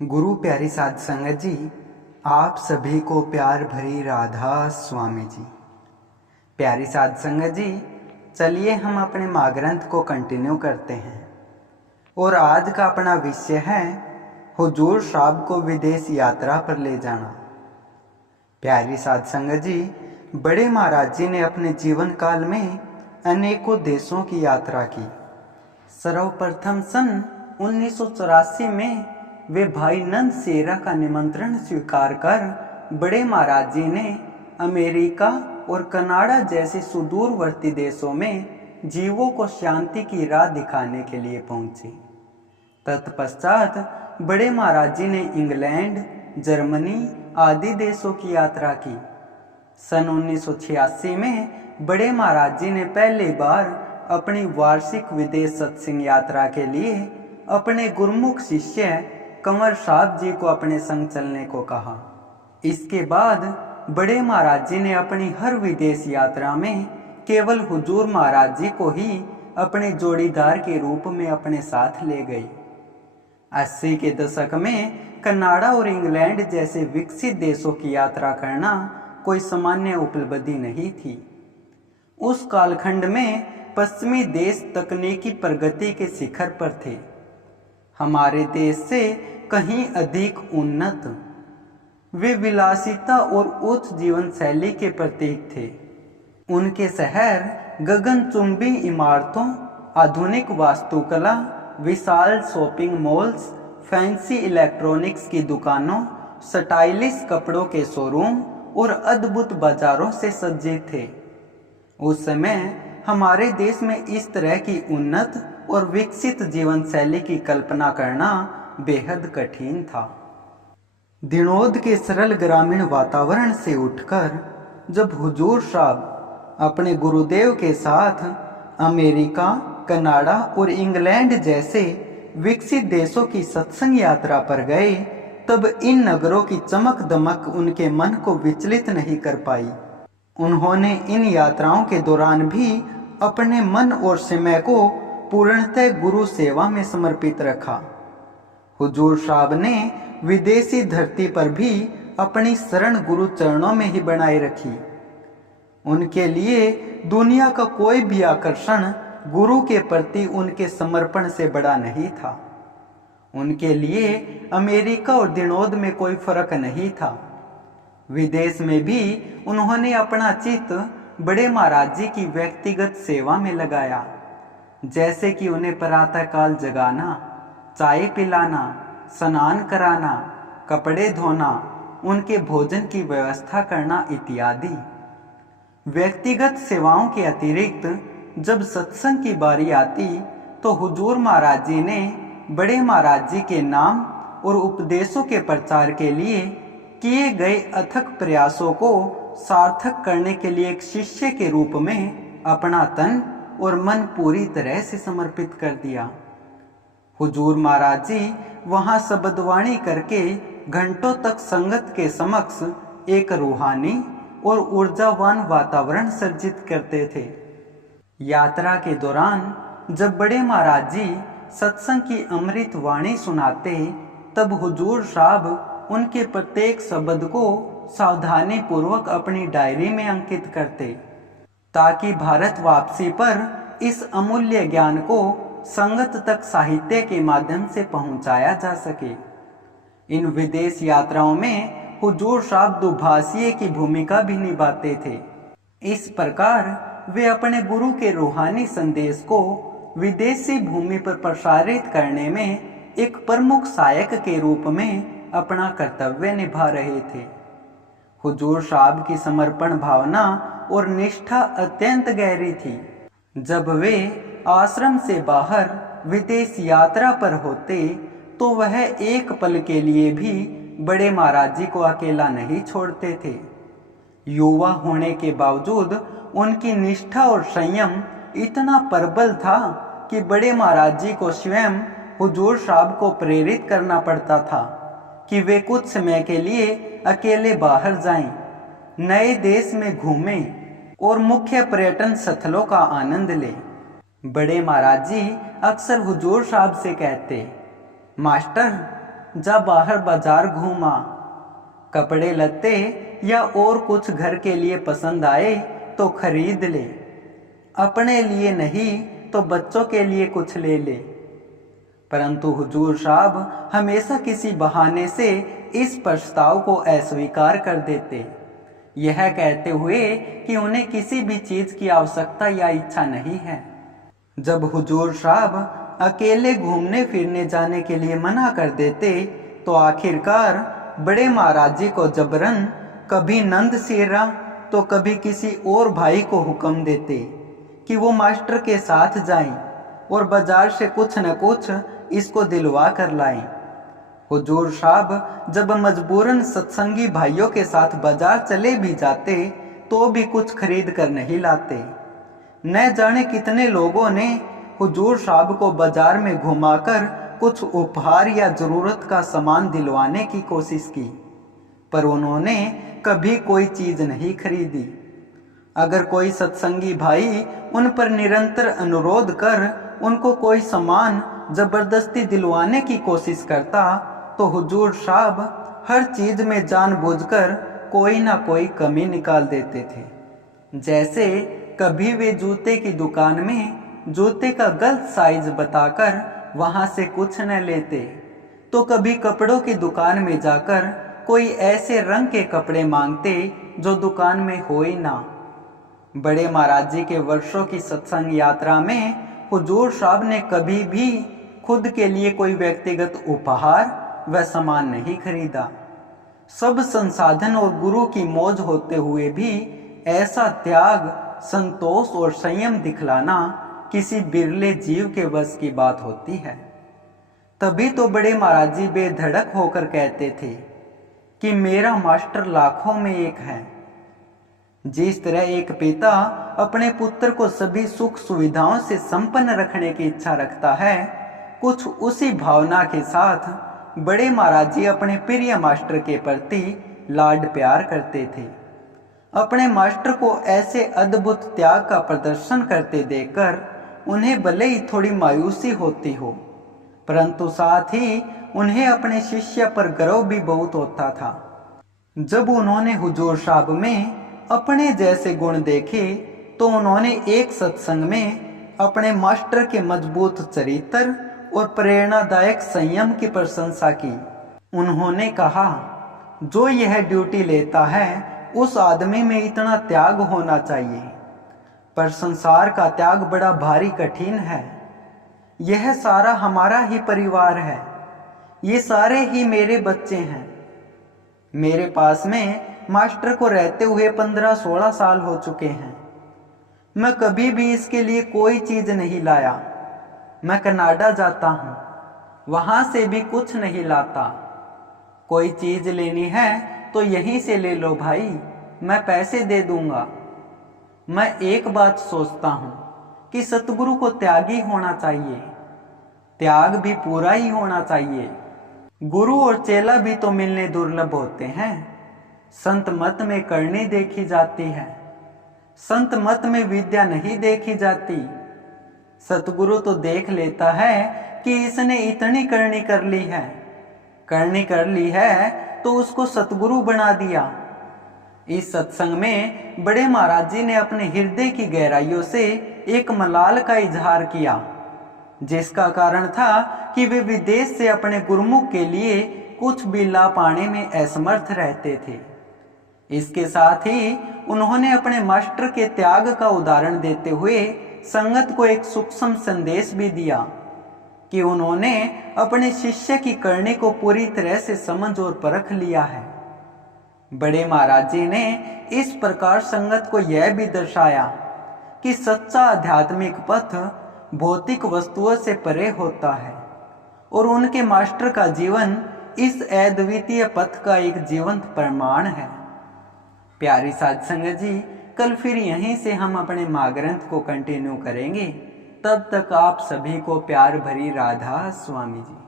गुरु प्यारी साध संगत जी, आप सभी को प्यार भरी राधा स्वामी जी। प्यारी साध संगत जी, चलिए हम अपने माँ ग्रंथ को कंटिन्यू करते हैं और आज का अपना विषय है हुजूर साहब को विदेश यात्रा पर ले जाना। प्यारी साध संगत जी, बड़े महाराज जी ने अपने जीवन काल में अनेकों देशों की यात्रा की। सर्वप्रथम सन 1984 में वे भाई नंद सेरा का निमंत्रण स्वीकार कर बड़े महाराज जी ने अमेरिका और कनाडा जैसे सुदूरवर्ती देशों में जीवों को शांति की राह दिखाने के लिए पहुंचे। तत्पश्चात बड़े महाराज जी ने इंग्लैंड, जर्मनी आदि देशों की यात्रा की। सन 1986 में बड़े महाराज जी ने पहली बार अपनी वार्षिक विदेश सत्संग यात्रा के लिए अपने गुरमुख शिष्य कंवर साहब जी को अपने संग चलने को कहा। इसके बाद बड़े महाराज जी ने अपनी हर विदेश यात्रा में केवल हुजूर महाराज जी को ही अपने जोड़ीदार के रूप में अपने साथ ले गए। 80 के दशक में कनाडा और इंग्लैंड जैसे विकसित देशों की यात्रा करना कोई सामान्य उपलब्धि नहीं थी। उस कालखंड में पश्चिमी देश तकनीकी प्रगति के शिखर पर थे, हमारे देश से कहीं अधिक उन्नत। वे विलासिता और उच्च जीवन शैली के प्रतीक थे। उनके शहर गगनचुंबी इमारतों, आधुनिक वास्तुकला, विशाल शॉपिंग मॉल्स, फैंसी इलेक्ट्रॉनिक्स की दुकानों, स्टाइलिश कपड़ों के शोरूम और अद्भुत बाजारों से सज्जित थे। उस समय हमारे देश में इस तरह की उन्नत और विकसित जीवन शैली की कल्पना करना बेहद कठिन था। दिनोद के सरल ग्रामीण वातावरण से उठकर जब हुजूर साहब अपने गुरुदेव के साथ अमेरिका, कनाडा और इंग्लैंड जैसे विकसित देशों की सत्संग यात्रा पर गए, तब इन नगरों की चमक दमक उनके मन को विचलित नहीं कर पाई। उन्होंने इन यात्राओं के दौरान भी अपने मन और समय को पूर्णतः गुरु सेवा में समर्पित रखा। हुजूर साहब ने विदेशी धरती पर भी अपनी शरण गुरु चरणों में ही बनाए रखी। उनके लिए दुनिया का कोई भी आकर्षण गुरु के प्रति उनके समर्पण से बड़ा नहीं था। उनके लिए अमेरिका और दिनोद में कोई फर्क नहीं था। विदेश में भी उन्होंने अपना चित्त बड़े महाराज जी की व्यक्तिगत सेवा में लगाया, जैसे कि उन्हें प्रातःकाल जगाना, चाय पिलाना, स्नान कराना, कपड़े धोना, उनके भोजन की व्यवस्था करना इत्यादि। व्यक्तिगत सेवाओं के अतिरिक्त जब सत्संग की बारी आती तो हुजूर महाराज जी ने बड़े महाराज जी के नाम और उपदेशों के प्रचार के लिए किए गए अथक प्रयासों को सार्थक करने के लिए एक शिष्य के रूप में अपना तन और मन पूरी तरह से समर्पित कर दिया। हुजूर महाराज जी वहां शब्दवाणी करके घंटों तक संगत के समक्ष एक रूहानी और ऊर्जावान वातावरण सर्जित करते थे। यात्रा के दौरान जब बड़े महाराज जी सत्संग की अमृत वाणी सुनाते, तब हुजूर साहब उनके प्रत्येक शब्द को सावधानी पूर्वक अपनी डायरी में अंकित करते, ताकि भारत वापसी पर इस अमूल्य ज्ञान को संगत तक साहित्य के माध्यम से पहुंचाया जा सके। इन विदेश यात्राओं में हुजूर साहब दुभाषिए की भूमिका भी निभाते थे। इस प्रकार वे अपने गुरु के रूहानी संदेश को विदेशी भूमि पर प्रसारित करने में एक प्रमुख सहायक के रूप में अपना कर्तव्य निभा रहे थे। हुजूर साहब की समर्पण भावना और निष्ठा अत्यंत गहरी थी। जब वे आश्रम से बाहर विदेश यात्रा पर होते तो वह एक पल के लिए भी बड़े महाराज जी को अकेला नहीं छोड़ते थे। युवा होने के बावजूद उनकी निष्ठा और संयम इतना प्रबल था कि बड़े महाराज जी को स्वयं हुजूर साहब को प्रेरित करना पड़ता था कि वे कुछ समय के लिए अकेले बाहर जाएं, नए देश में घूमें और मुख्य पर्यटन स्थलों का आनंद लें। बड़े महाराज जी अक्सर हुजूर साहब से कहते, मास्टर, जा बाहर बाजार घूमा, कपड़े लत्ते या और कुछ घर के लिए पसंद आए तो खरीद ले, अपने लिए नहीं तो बच्चों के लिए कुछ ले ले। परंतु हुजूर साहब हमेशा किसी बहाने से इस प्रस्ताव को अस्वीकार कर देते, यह कहते हुए कि उन्हें किसी भी चीज की आवश्यकता या इच्छा नहीं है। जब हुजूर साहब अकेले घूमने फिरने जाने के लिए मना कर देते तो आखिरकार बड़े महाराज जी को जबरन कभी नंद सिरा तो कभी किसी और भाई को हुक्म देते कि वो मास्टर के साथ जाएं और बाजार से कुछ न कुछ इसको दिलवा कर लाएं। हुजूर साहब जब मजबूरन सत्संगी भाइयों के साथ बाजार चले भी जाते तो भी कुछ खरीद कर नहीं लाते। न जाने कितने लोगों ने हुजूर साहब को बाजार में घुमाकर कुछ उपहार या जरूरत का सामान दिलवाने की कोशिश की, पर उन्होंने कभी कोई चीज नहीं खरीदी। अगर कोई सत्संगी भाई उन पर निरंतर अनुरोध कर उनको कोई सामान जबरदस्ती दिलवाने की कोशिश करता तो हुजूर साहब हर चीज में जानबूझकर कोई ना कोई कमी निकाल देते थे। जैसे कभी वे जूते की दुकान में जूते का गलत साइज बताकर वहां से कुछ न लेते, तो कभी कपड़ों की दुकान में जाकर कोई ऐसे रंग के कपड़े मांगते जो दुकान में हो ही ना। बड़े महाराज जी के वर्षों की सत्संग यात्रा में हुजूर साहब ने कभी भी खुद के लिए कोई व्यक्तिगत उपहार व सामान नहीं खरीदा। सब संसाधन और गुरु की मौज होते हुए भी ऐसा त्याग, संतोष और संयम दिखलाना किसी बिरले जीव के वश की बात होती है। तभी तो बड़े महाराज जी बेधड़क होकर कहते थे कि मेरा मास्टर लाखों में एक है। जिस तरह एक पिता अपने पुत्र को सभी सुख सुविधाओं से संपन्न रखने की इच्छा रखता है, कुछ उसी भावना के साथ बड़े महाराज जी अपने प्रिय मास्टर के प्रति लाड प्यार करते थे। अपने मास्टर को ऐसे अद्भुत त्याग का प्रदर्शन करते देखकर उन्हें भले ही थोड़ी मायूसी होती हो, परंतु साथ ही उन्हें अपने शिष्य पर गर्व भी बहुत होता था। जब उन्होंने हुजूर साहब में अपने जैसे गुण देखे तो उन्होंने एक सत्संग में अपने मास्टर के मजबूत चरित्र और प्रेरणादायक संयम की प्रशंसा की। उन्होंने कहा, जो यह ड्यूटी लेता है उस आदमी में इतना त्याग होना चाहिए, पर संसार का त्याग बड़ा भारी कठिन है। यह सारा हमारा ही परिवार है, ये सारे ही मेरे बच्चे हैं। मेरे पास में मास्टर को रहते हुए 15-16 साल हो चुके हैं। मैं कभी भी इसके लिए कोई चीज नहीं लाया। मैं कनाडा जाता हूँ, वहां से भी कुछ नहीं लाता। कोई चीज लेनी है तो यहीं से ले लो भाई, मैं पैसे दे दूंगा। मैं एक बात सोचता हूँ कि सतगुरु को त्यागी होना चाहिए, त्याग भी पूरा ही होना चाहिए। गुरु और चेला भी तो मिलने दुर्लभ होते हैं। संत मत में करनी देखी जाती है, संत मत में विद्या नहीं देखी जाती। सतगुरु तो देख लेता है कि इसने इतनी करनी कर ली है, करनी कर ली है तो उसको सतगुरु बना दिया। इस सत्संग में बड़े महाराज जी ने अपने हृदय की गहराइयों से एक मलाल का इजहार किया, जिसका कारण था कि वे विदेश से अपने गुरुमुख के लिए कुछ भी ला पाने में असमर्थ रहते थे। इसके साथ ही उन्होंने अपने मास्टर के त्याग का उदाहरण देते हुए संगत को एक सूक्ष्म संदेश भी दिया कि उन्होंने अपने शिष्य की करने को पूरी तरह से समझ और परख लिया है। बड़े महाराज जी ने इस प्रकार संगत को यह भी दर्शाया कि सच्चा आध्यात्मिक पथ भौतिक वस्तुओं से परे होता है और उनके मास्टर का जीवन इस अद्वितीय पथ का एक जीवंत प्रमाण है। प्यारी साध संगत जी, कल फिर यहीं से हम अपने माँ ग्रंथ को कंटिन्यू करेंगे। तब तक आप सभी को प्यार भरी राधा स्वामी जी।